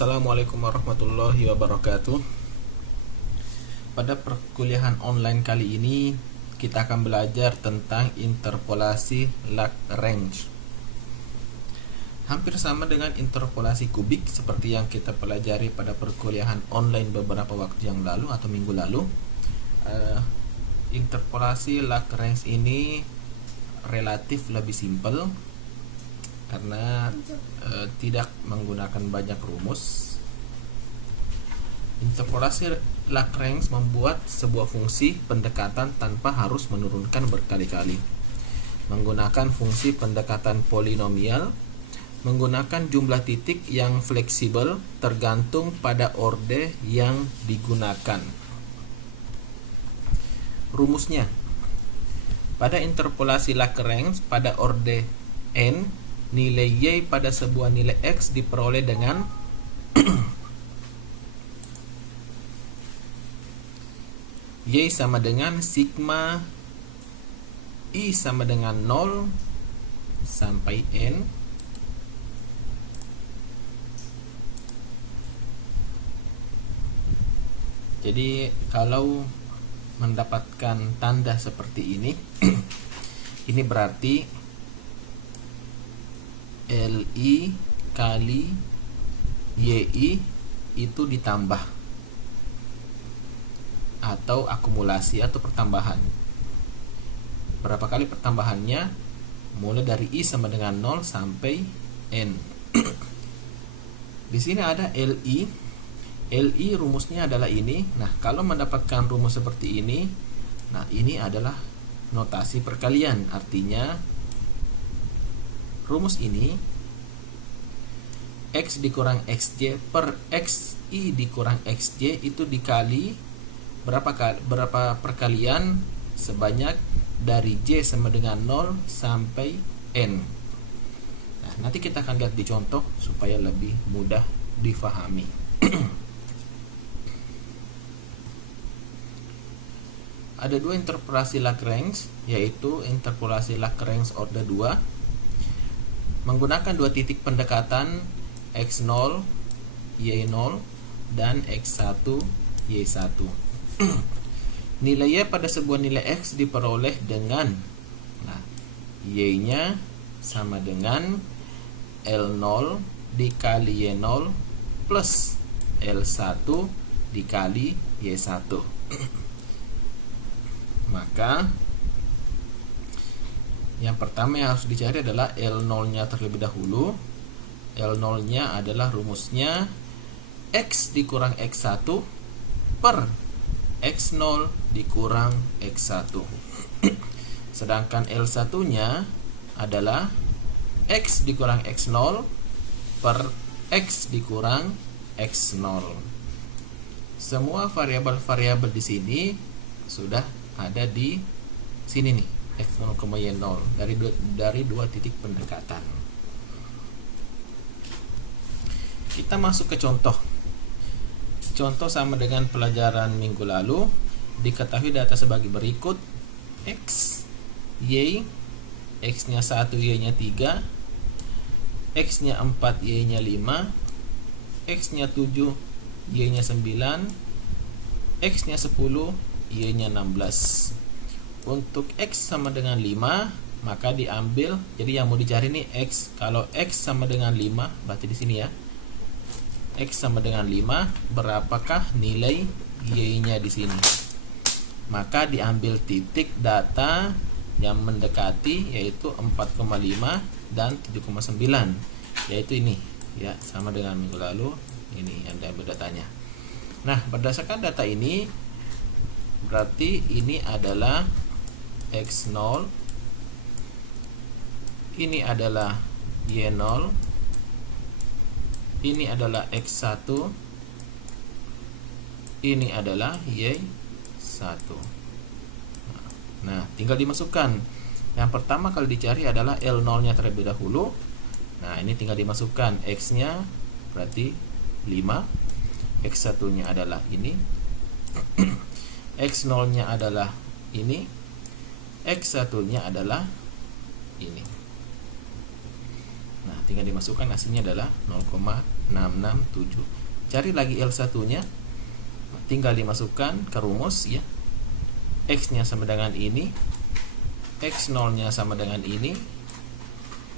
Assalamualaikum warahmatullahi wabarakatuh. Pada perkuliahan online kali ini kita akan belajar tentang interpolasi Lagrange. Hampir sama dengan interpolasi kubik seperti yang kita pelajari pada perkuliahan online beberapa waktu yang lalu atau minggu lalu. Interpolasi Lagrange ini relatif lebih simpel karena tidak menggunakan banyak rumus. Interpolasi Lagrange membuat sebuah fungsi pendekatan tanpa harus menurunkan berkali-kali, menggunakan fungsi pendekatan polinomial, menggunakan jumlah titik yang fleksibel tergantung pada orde yang digunakan. Rumusnya, pada interpolasi Lagrange pada orde n, nilai y pada sebuah nilai x diperoleh dengan y sama dengan sigma i sama dengan 0 sampai n Jadi kalau mendapatkan tanda seperti ini ini berarti Li kali Yi itu ditambah atau akumulasi atau pertambahan. Berapa kali pertambahannya? Mulai dari I sama dengan 0 sampai N. Di sini ada Li. Li rumusnya adalah ini. Nah, kalau mendapatkan rumus seperti ini, nah ini adalah notasi perkalian. Artinya rumus ini X dikurang XJ per XI dikurang XJ itu dikali berapa perkalian sebanyak dari J sama dengan 0 sampai N. Nah, nanti kita akan lihat di contoh supaya lebih mudah difahami. Ada dua interpolasi Lagrange, yaitu interpolasi Lagrange orde 2 menggunakan dua titik pendekatan x0, y0 dan x1, y1. Nilai y pada sebuah nilai x diperoleh dengan y-nya sama dengan L0 dikali y0 plus L1 dikali y1. Maka yang pertama yang harus dicari adalah L0-nya terlebih dahulu. L0-nya adalah rumusnya X dikurang X1 per X0 dikurang X1. Sedangkan L1-nya adalah X dikurang X0 per X dikurang X0. Semua variabel-variabel di sini sudah ada di sini nih. X0, Y0 dari dua titik pendekatan. Kita masuk ke contoh. Contoh sama dengan pelajaran minggu lalu. Diketahui data sebagai berikut: X, Y, X-nya 1, Y-nya 3, X-nya 4, Y-nya 5, X-nya 7, Y-nya 9, X-nya 10, Y-nya 16. Untuk X sama dengan 5, maka diambil, jadi yang mau dicari nih X. Kalau X sama dengan 5, berarti di sini ya. X sama dengan 5, berapakah nilai Y-nya di sini? Maka diambil titik data yang mendekati, yaitu 4,5 dan 7,9, yaitu ini ya, sama dengan minggu lalu. Ini yang diambil datanya. Nah, berdasarkan data ini berarti ini adalah X0, ini adalah Y0, ini adalah X1, ini adalah Y1. Nah, tinggal dimasukkan. Yang pertama kali dicari adalah L0-nya terlebih dahulu. Nah, ini tinggal dimasukkan. X-nya berarti 5, X1-nya adalah ini, X0-nya adalah ini, X1-nya adalah ini. Nah, tinggal dimasukkan, hasilnya adalah 0,667. Cari lagi L1 nya, tinggal dimasukkan ke rumus ya. X nya sama dengan ini, X0 nya sama dengan ini,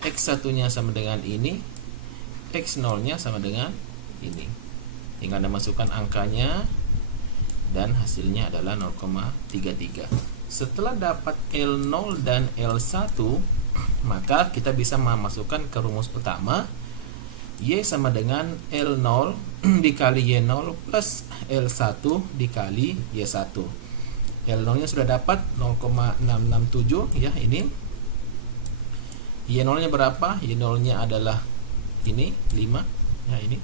X1 nya sama dengan ini, X0 nya sama dengan ini. Tinggal dimasukkan angkanya dan hasilnya adalah 0,33. Setelah dapat L0 dan L1, maka kita bisa memasukkan ke rumus utama. Y sama dengan L0 dikali Y0 plus L1 dikali Y1. L0 nya sudah dapat 0,667 ya, ini. Y0 nya berapa? Y0 nya adalah ini 5 ya, ini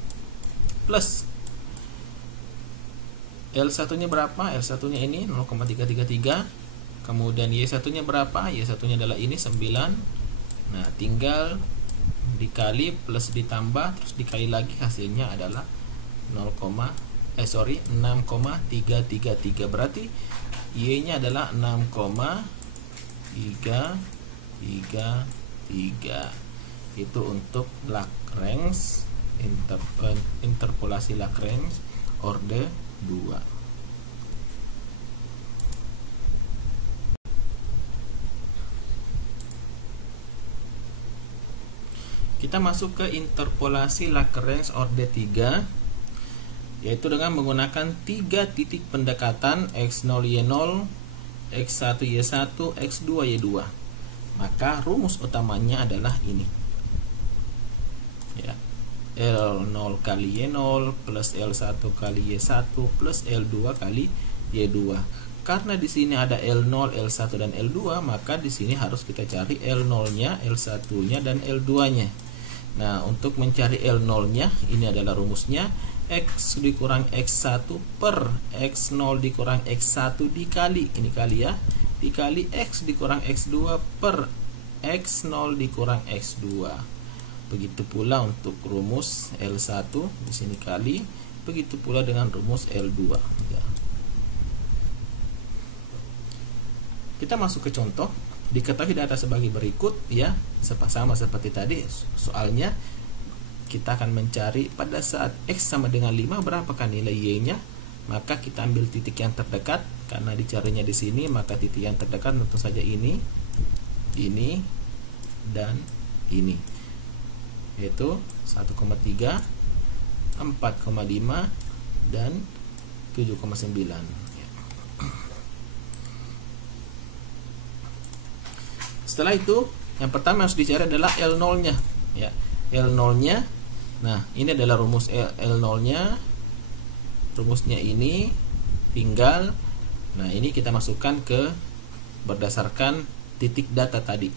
plus L1 nya berapa? L1 nya ini 0,333. Kemudian Y1 nya berapa? Y1 nya adalah ini 9. Nah, tinggal dikali plus ditambah terus dikali lagi, hasilnya adalah 6,333. Berarti Y nya adalah 6,333. Itu untuk Lagrange, interpolasi Lagrange orde 2. Kita masuk ke interpolasi Lagrange orde 3, yaitu dengan menggunakan 3 titik pendekatan X0 Y0, X1 Y1, X2 Y2. Maka rumus utamanya adalah ini ya, L0 kali Y0 plus L1 kali Y1 plus L2 kali Y2. Karena di sini ada L0, L1 dan L2, maka di sini harus kita cari L0-nya, L1-nya dan L2-nya. Nah, untuk mencari L0 nya, ini adalah rumusnya X dikurang X1 per X0 dikurang X1 dikali, ini kali ya, dikali X dikurang X2 per X0 dikurang X2. Begitu pula untuk rumus L1, di sini kali, begitu pula dengan rumus L2 ya. Kita masuk ke contoh. Diketahui data sebagai berikut ya, sama seperti tadi soalnya. Kita akan mencari pada saat X sama dengan 5 berapakah nilai Y nya. Maka kita ambil titik yang terdekat, karena dicarinya di sini, maka titik yang terdekat tentu saja ini dan ini, yaitu 1,3, 4,5 dan 7,9. Setelah itu, yang pertama harus dicari adalah L0 nya ya, L0 nya. Nah, ini adalah rumus L0 nya, rumusnya ini tinggal, nah ini kita masukkan ke berdasarkan titik data tadi.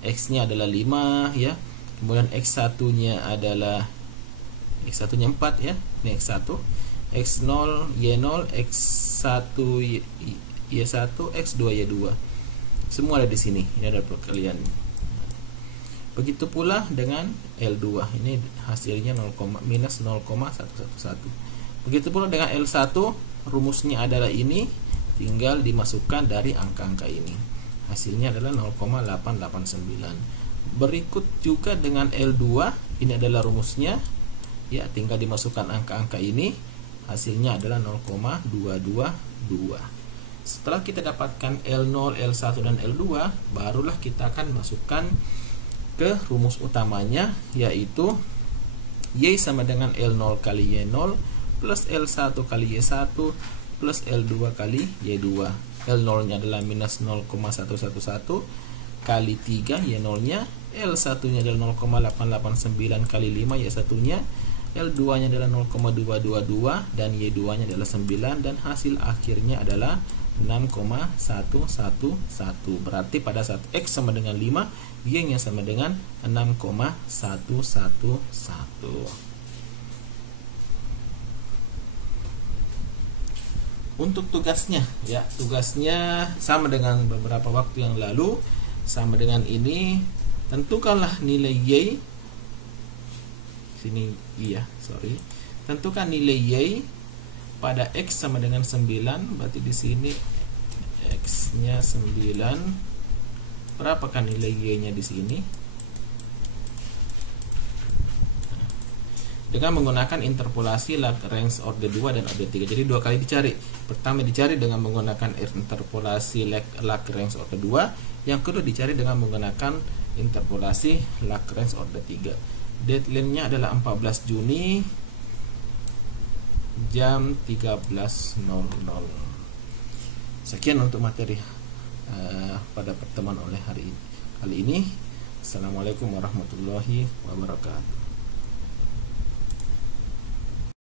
X nya adalah 5 ya, kemudian X1 nya adalah X1 nya 4 ya, ini X1, X0 Y0, X1 Y1, X2 Y2. Semua ada di sini. Ini ada perkalian. Begitu pula dengan L2. Ini hasilnya minus 0,111. Begitu pula dengan L1, rumusnya adalah ini, tinggal dimasukkan dari angka-angka ini. Hasilnya adalah 0,889. Berikut juga dengan L2, ini adalah rumusnya. Ya, tinggal dimasukkan angka-angka ini. Hasilnya adalah 0,222. Setelah kita dapatkan L0, L1 dan L2, barulah kita akan masukkan ke rumus utamanya, yaitu Y sama dengan L0 kali Y0 plus L1 kali Y1 plus L2 kali Y2. L0 nya adalah minus 0,111 kali 3 Y0 nya, L1 nya adalah 0,889 kali 5 Y1 nya, L2 nya adalah 0,222 dan Y2 nya adalah 9, dan hasil akhirnya adalah 6,111. Berarti pada saat X sama dengan 5, Y nya sama dengan 6,111. Untuk tugasnya ya, tugasnya sama dengan beberapa waktu yang lalu, sama dengan ini. Tentukanlah nilai Y. Sini iya, sorry. Tentukan nilai Y pada X sama dengan 9, berarti di sini X nya 9. Berapakah nilai Y nya di sini? dengan menggunakan interpolasi Lagrange order 2 dan order 3. Jadi dua kali dicari. Pertama dicari dengan menggunakan interpolasi Lagrange order 2, yang kedua dicari dengan menggunakan interpolasi Lagrange order 3. Deadline-nya adalah 14 Juni jam 13.00. Sekian untuk materi pada pertemuan oleh kali ini. Assalamualaikum warahmatullahi wabarakatuh.